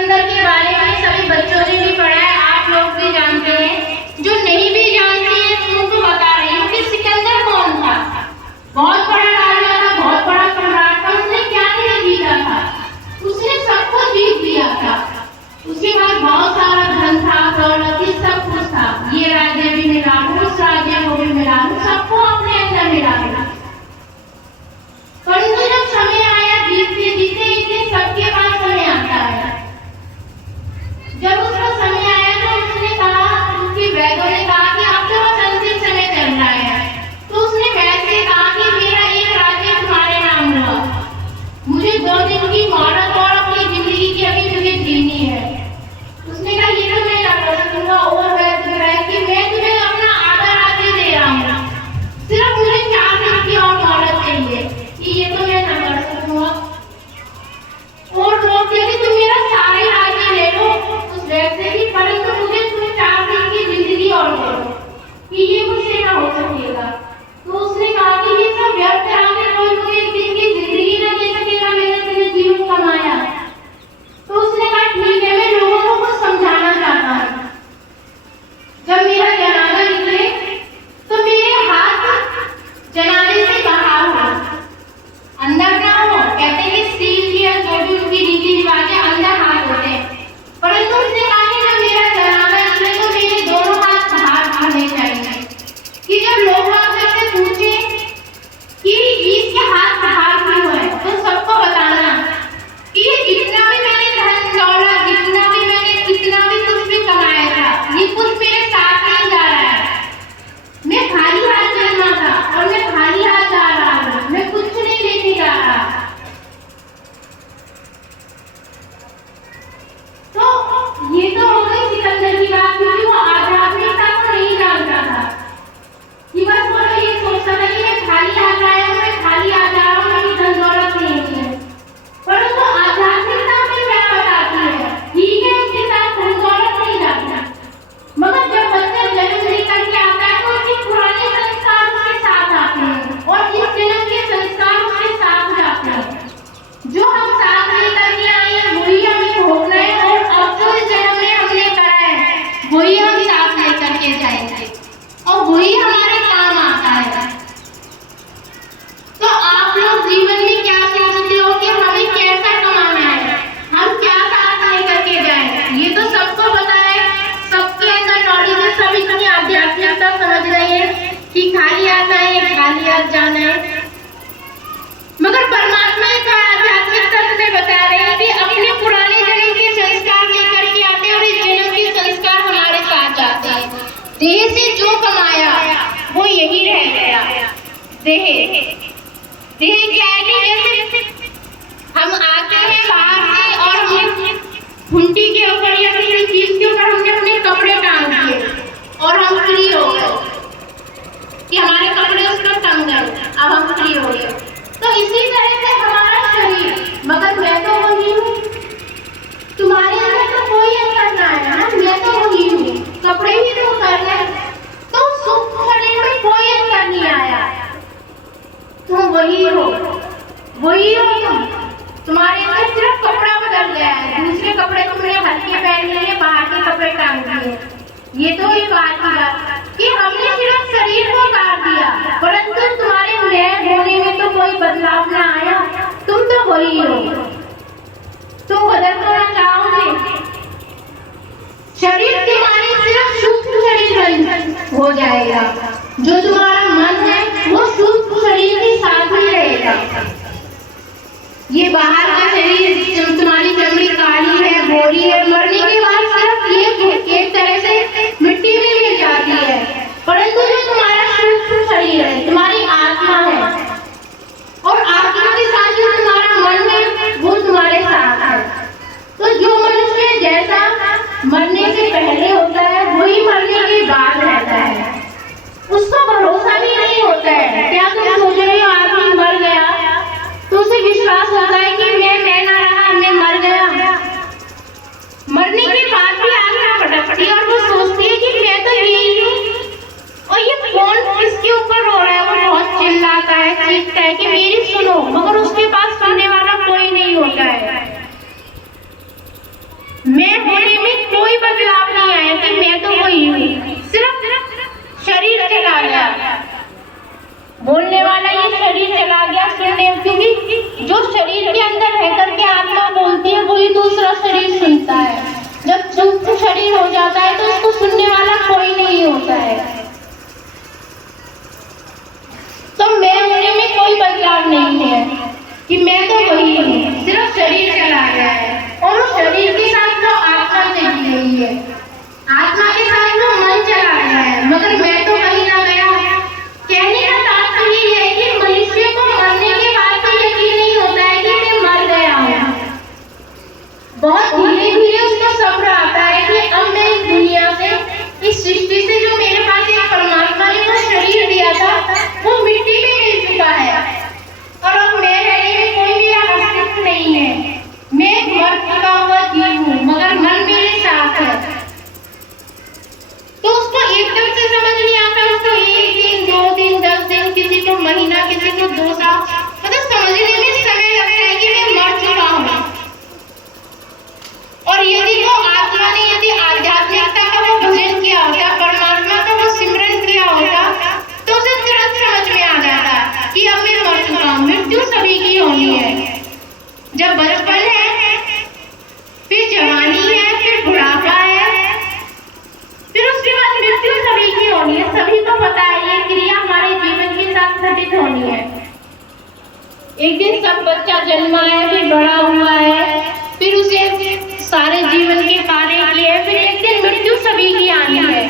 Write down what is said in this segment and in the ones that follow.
सिकंदर के बारे में सभी बच्चों ने भी पढ़ा है, आप लोग भी जानते हैं। जो नहीं भी जानते हैं उनको बता रही हूँ कि सिकंदर कौन था। बहुत बड़ा राजा था, बहुत बड़ा सम्राट था। उसने क्या नहीं जीता था, उसने सबको जीत लिया था। उसके पास बहुत सारा धन था, दौलत, सब कुछ था। ये राज्य भी मिला, उस राज्य को भी मिला, सबको अपने अंदर मिला। परंतु जब समय आया, जीतते जीतते एक दिन सबके पास समय आता है। जब उसका समय आया तो उसने कहा, उसके वैद्यों ने कहा कि अब तो बस अंतिम समय चल रहा है। तो उसने वैसे कहा कि मेरा एक राज्य तुम्हारे नाम हुआ, मुझे 2 दिन की मोहलत और अपनी जिंदगी की अभी मुझे जीनी है। उसने कहा ये तो मैं ना कर सकूंगा। और वैद्य कहा कि मैं तुम्हें अपना आधा राज्य दे रहा हूँ, सिर्फ मुझे 4 दिन की और मोहलत चाहिए। ये तो मैं ना कर सकूंगा। और लोग कहते तुम मेरा सारा राज्य ले लो उस वैसे ही, परंतु मुझे तुम 4 दिन की जिंदगी और दे दो, कि ये मुझसे ना हो सकेगा। तो उसने कहा कि ये सब व्यर्थ करा के कोई मुझे एक दिन की जिंदगी ना दे सकेगा, मैंने तुम्हें जीवन कमाया। तो उसने कहा ठीक है, मैं लोगों को कुछ समझाना चाहता हूँ। जब मेरा जनाजा निकले तो मेरे हाथ जनाजे से बाहर हो, अंदर ना हो। कहते हैं स्टील की जो भी उनकी रीति रिवाज है, अंदर हाथ होते हैं। परंतु उसने कहा कि जब मेरा जनाजा निकले तो मेरे दोनों हाथ बाहर होने चाहिए, कि जब लोग आकर से पूछे कि इसके हाथ बाहर क्यों है, तो सबको बताना कि ये जितना भी मैंने धन दौलत, जितना भी मैंने कितना भी कुछ भी कमाया था, ये कुछ मेरे साथ नहीं जा रहा है। मैं खाली हाथ चलना था और मैं खाली हाथ जा रहा हूँ, मैं कुछ नहीं लेके जा रहा। तो ये तो हो गई सिकंदर की बात, क्योंकि वो आध्यात्मिकता को नहीं जानता था। कि बस वो ये सोचता था कि मैं खाली हाथ आया हूँ, मैं खाली हाथ जा रहा हूँ, मेरी धन दौलत नहीं है। परंतु आध्यात्मिकता में क्या बताती है, ठीक है उसके साथ धन दौलत नहीं जाता, मगर जब बच्चा जन्म लेकर के आता है तो उसके पुराने संस्कार उसके साथ आते हैं और इस जन्म के संस्कार उसके साथ जाते हैं। जो हम साथ लेकर के आए हैं वही हमें भोगना है, और अब जो इस जन्म में हमने करा है वही हम साथ लेकर के जाएंगे और वही हमारे काम आता है। तो आप लोग जीवन में क्या सोचते हो कि हमें कैसा कमाना है, हम क्या साथ लेकर के जाएं? ये तो सबको पता है, सबके अंदर नॉलेज है, सब इतनी आध्यात्मिकता समझ रहे हैं कि खाली हाथ आए, खाली हाथ जाना है। मगर परमात्मा का आध्यात्मिक तत्व में बता रहे हैं कि अपने पुराने जन्म के संस्कार लेकर के आते हैं और इस जन्म के संस्कार हमारे साथ जाते हैं। देह से जो कमाया वो यही रह गया। देह क्या है कि जैसे हम आते हैं बाहर से और हम घुंटी के ऊपर या किसी चीज के ऊपर हमने अपने कपड़े टांग दिए और हम फ्री हो गए कि हमारे कपड़े उस पर टंग गए, अब हम फ्री हो गए। तो इसी तरह से हमारा शरीर, मगर मैं तो वही हूँ, तुम्हारे अंदर तो कोई अंतर ना है ना, मैं तो वही हूँ, कपड़े ही तो उतारना है। तो सुख शरीर में कोई अंतर नहीं आया, तुम वही हो, वही हो तुम। तुम्हारे अंदर सिर्फ कपड़ा बदल गया है, दूसरे कपड़े तुमने हल्के पहन लिए, बाहर के कपड़े टांग दिए। ये तो एक बात की बात कि हमने सिर्फ शरीर को काट दिया, परंतु तुम्हारे मैं होने में तो कोई बदलाव ना आया, तुम तो वही हो। तुम बदल करना चाहोगे, शरीर तुम्हारे सिर्फ सूक्ष्म शरीर हो जाएगा, जो तुम्हारा मन है वो सूक्ष्म शरीर के साथ ही रहेगा। ये बाहर का शरीर तुम्हारी चमड़ी काली है, गोरी है, मरने के बाद सिर्फ ये एक तरह से मिट्टी में मिल जाती है, परंतु जो तुम्हारा सूक्ष्म शरीर है, तुम्हारी आत्मा है, और आत्मा के साथ जो तुम्हारा मन है वो तुम्हारे साथ है। तो जो मनुष्य जैसा मरने से पहले होता है वही मरने के बाद रहता है, उसको भरोसा भी नहीं होता है। क्या तुम सोच रहे हो आदमी मर गया तो उसे विश्वास होता है कि मैं ना रहा, मैं मर गया। मरने के बाद भी आत्मा भटकती है और वो सोचती है कि मैं तो यही हूँ, और ये कौन किसके ऊपर रो रहा है, वो बहुत चिल्लाता है, चीखता है कि मेरी सुनो, मगर उसके पास सुनने वाला कोई नहीं होता है। है कि मैं तो वही हूँ, सिर्फ शरीर चला गया, बोलने वाला ये शरीर चला गया सुनने, क्योंकि जो शरीर के अंदर रह करके आत्मा बोलती है वही दूसरा शरीर सुनता है। जब चुप शरीर हो जाता है तो उसको सुनने वाला कोई नहीं होता है। तो मैं होने में कोई बदलाव नहीं है कि मैं तो वही हूँ, सिर्फ शरीर चला गया है और उस शरीर के साथ वो आत्मा चली गई है, आत्मा के साथ वो मन चला गया है, मगर मैं तो कहीं ना गया। कहने का तात्पर्य ये है कि मनुष्य को मरने के बाद तो यकीन नहीं होता है कि मैं मर गया हूँ। बहुत धीरे धीरे उसको सब्र आता है कि अब मैं इस दुनिया से, इस सृष्टि से जो मेरे पास एक परमात्मा ने वो शरीर दिया था वो मिट्टी में मिल चुका है और अब मैं रहने में कोई मेरा अस्तित्व नहीं है। मैं मर चुका हुआ जीव हूँ मगर मन मेरे साथ है। तो उसको एकदम से समझ नहीं आता, उसको 1 दिन 2 दिन 10 दिन, किसी को महीना, किसी को 2 साल, मतलब समझने में समय लगता है कि मैं मर चुका हूँ। और यदि वो आत्मा ने यदि आध्यात्मिकता का वो भजन किया होता, परमात्मा का वो सिमरन किया होता, तो उसे तुरंत समझ में आ जाता कि अब मैं मर चुका हूँ। मृत्यु सभी की होनी है। जब बचपन है, फिर जवानी है, फिर बुढ़ापा है, फिर उसके बाद मृत्यु सभी की होनी है। सभी को पता है ये क्रिया हमारे जीवन के साथ घटित होनी है। एक दिन सब बच्चा जन्मा है, फिर बड़ा हुआ है, फिर उसे सारे जीवन के कार्य किए, फिर एक दिन मृत्यु सभी की आनी है।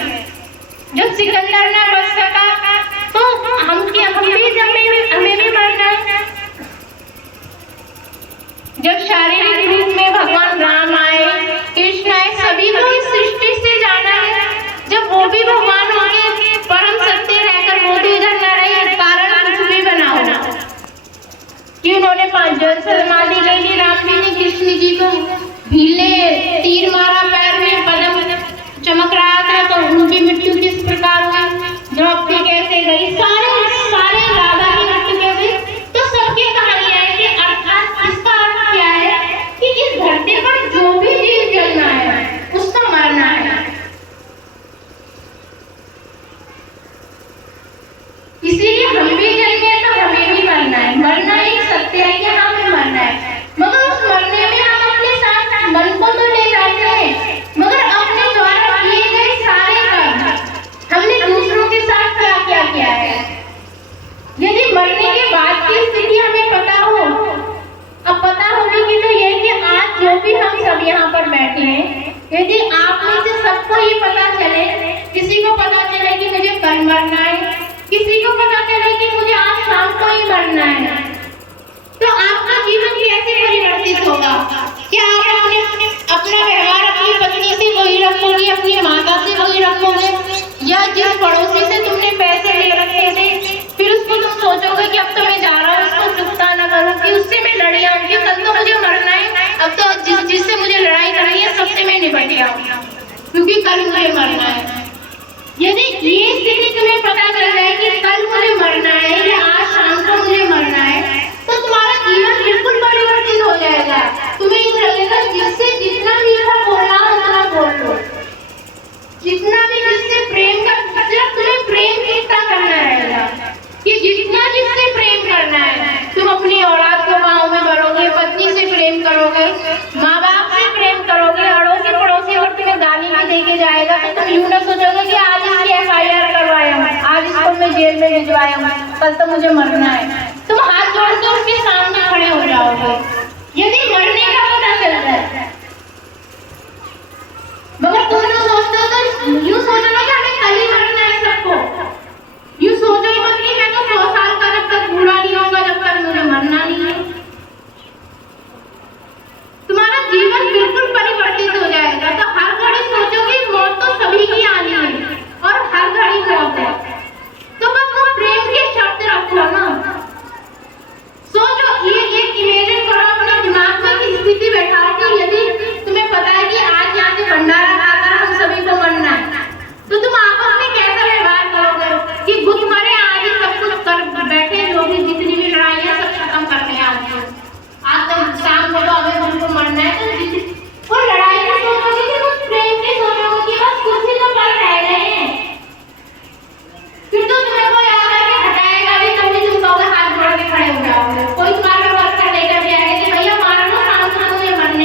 जब सिकंदर न बच सका तो हमें भी मरना है। जब शारीरिक रूप में भगवान राम आए, कृष्ण आए, सभी को इस सृष्टि से जाना है। जब वो भी भगवान होंगे, परम सत्य रहकर वो भी इधर न रहे, कारण कुछ भी बनाओ कि उन्होंने 5 जल से समाधि ले ली। राम जी ने कृष्ण जी को भीले तीर मारा, पैर में पदम चमक रहा था, तो उनकी मृत्यु किस प्रकार हुई, द्रौपदी कैसे गई, सारे राधा की मृत्यु कैसे। तो सबकी कहानियां है कि अर्थात इसका अर्थ क्या है कि इस धरती पर जो भी जीव जन्मा है उसको मरना है। इसीलिए हम भी जन्मे तो हमें भी मरना है। मरना एक सत्य है कि हमें मरना है, मगर उस मरने में हम अपने साथ मन को तो ले जाते हैं, मगर अपने द्वारा किए गए सारे कर्म हमने दूसरों के साथ क्या क्या किया है। यदि मरने के बाद की स्थिति हमें पता हो, अब पता होने की तो यह कि आज जो भी हम सब यहाँ पर बैठे हैं, यदि आप में से सबको ये पता चले, किसी को पता चले कि मुझे कल मरना है, किसी को पता चले कि मुझे आज शाम को ही मरना है, तो आपका जीवन कैसे परिवर्तित होगा? क्या आप अपना व्यवहार अपनी पत्नी से वही रखोगे, अपनी माता से वही रखोगे, या जिस पड़ोसी से तुमने पैसे ले रखे थे फिर उसको तुम सोचोगे कि अब तो मैं जा रहा हूँ, उसको चुकता न करूँ कि उससे मैं लड़ आऊंगी, कल तो मुझे मरना है, अब तो जिससे मुझे लड़ाई करनी है सबसे मैं निपट गया क्योंकि कल मुझे मरना है। यदि ये स्थिति तुम्हें पता चल जाए कि कल मुझे मरना है या आज शाम को मुझे मरना है, तो तुम्हारा जीवन बिल्कुल परिवर्तित हो जाएगा। तुम्हें इन लगेगा जिससे जितना मीठा बोलना हो उतना बोल लो, जितना भी जिससे प्रेम का, सिर्फ तुम्हें प्रेम कितना करना रहेगा कि जितना जिससे प्रेम करना है। तुम अपनी औलाद को गाँव में भरोगे, पत्नी से प्रेम करोगे, माँ बाप से प्रेम करोगे, अड़ोसी पड़ोसी अगर तुम्हें गाली भी देके जाएगा तो तुम यूं ना सोचोगे कि आज इसकी FIR करवाया हूँ, आज इसको मैं जेल में भिजवाया हूँ, कल तो मुझे मरना है। तुम हाथ जोड़ के उसके सामने खड़े हो जाओगे यदि मरने का पता चल जाए। मगर तुम लोग सोचते हो तो यूं सोचो